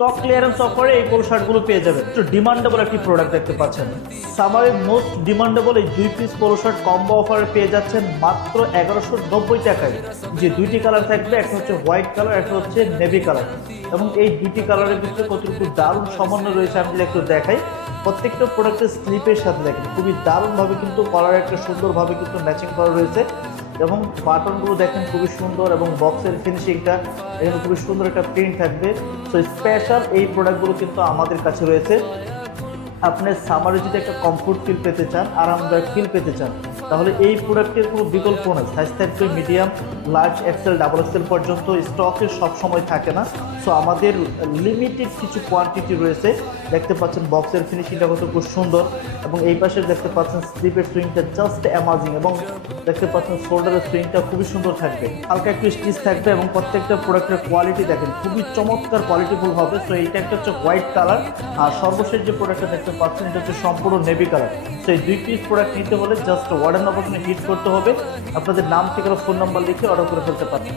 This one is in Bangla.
স্টক ক্লিয়ারেন্স অফারে এই পোলো শার্টগুলো পেয়ে যাবেন। একটু ডিমান্ডেবল একটি প্রোডাক্ট দেখতে পাচ্ছেন। সামারের মোস্ট ডিমান্ডেবল এই 2 পিস পোলো শার্ট কম্বো অফারে পেয়ে যাচ্ছেন মাত্র 1190 টাকায়। যে দুইটি কালার থাকবে, একটা হচ্ছে হোয়াইট কালার, একটা হচ্ছে নেভি কালার, এবং এই দুইটি কালারের ভিতরে কতটুকু দারুণ সমন্বয় রয়েছে আমি যদি একটু দেখাই। প্রত্যেকটা প্রোডাক্টের স্লিপের সাথে দেখেন খুবই দারুণভাবে কিন্তু কলার একটা সুন্দরভাবে কিন্তু ম্যাচিং করা রয়েছে, এবং বাটনগুলো দেখেন খুবই সুন্দর, এবং বক্সের ফিনিশিংটা এখানে খুবই সুন্দর একটা প্রিন্ট থাকবে। সো স্পেশাল এই প্রোডাক্টগুলো কিন্তু আমাদের কাছে রয়েছে। আপনি সামারে যদি একটা কমফোর্ট ফিল পেতে চান, আরামদায়ক ফিল পেতে চান, তাহলে এই প্রোডাক্টের কোনো বিকল্প নেই। সাইজ থাকবে medium, large, XL, double XL পর্যন্ত। স্টকে সব সময় থাকে না, সো আমাদের লিমিটেড কিছু কোয়ান্টিটি রয়েছে। দেখতে পাচ্ছেন বক্সের ফিনিশিংটা কত খুব সুন্দর, এবং এই পাশে দেখতে পাচ্ছেন স্লিপের সুইংটা জাস্ট অ্যামাজিং, এবং দেখতে পাচ্ছেন শোল্ডারের সুইংটা খুবই সুন্দর থাকবে, হালকা একটু স্টিচ থাকবে, এবং প্রত্যেকটা প্রোডাক্টের কোয়ালিটি দেখেন খুবই চমৎকার কোয়ালিটিফুল হবে। সো এইটা একটা হচ্ছে হোয়াইট কালার, আর সর্বশেষ যে প্রোডাক্টটা দেখতে পাচ্ছেন এটা হচ্ছে সম্পূর্ণ নেভি কালার। সো এই 2 পিস প্রোডাক্ট নিতে হলে জাস্ট অর্ডার নাম্বার হিট করতে হবে, আপনাদের নাম, ঠিকানা, ফোন নাম্বার লিখে অর্ডার করে ফেলতে পারবেন।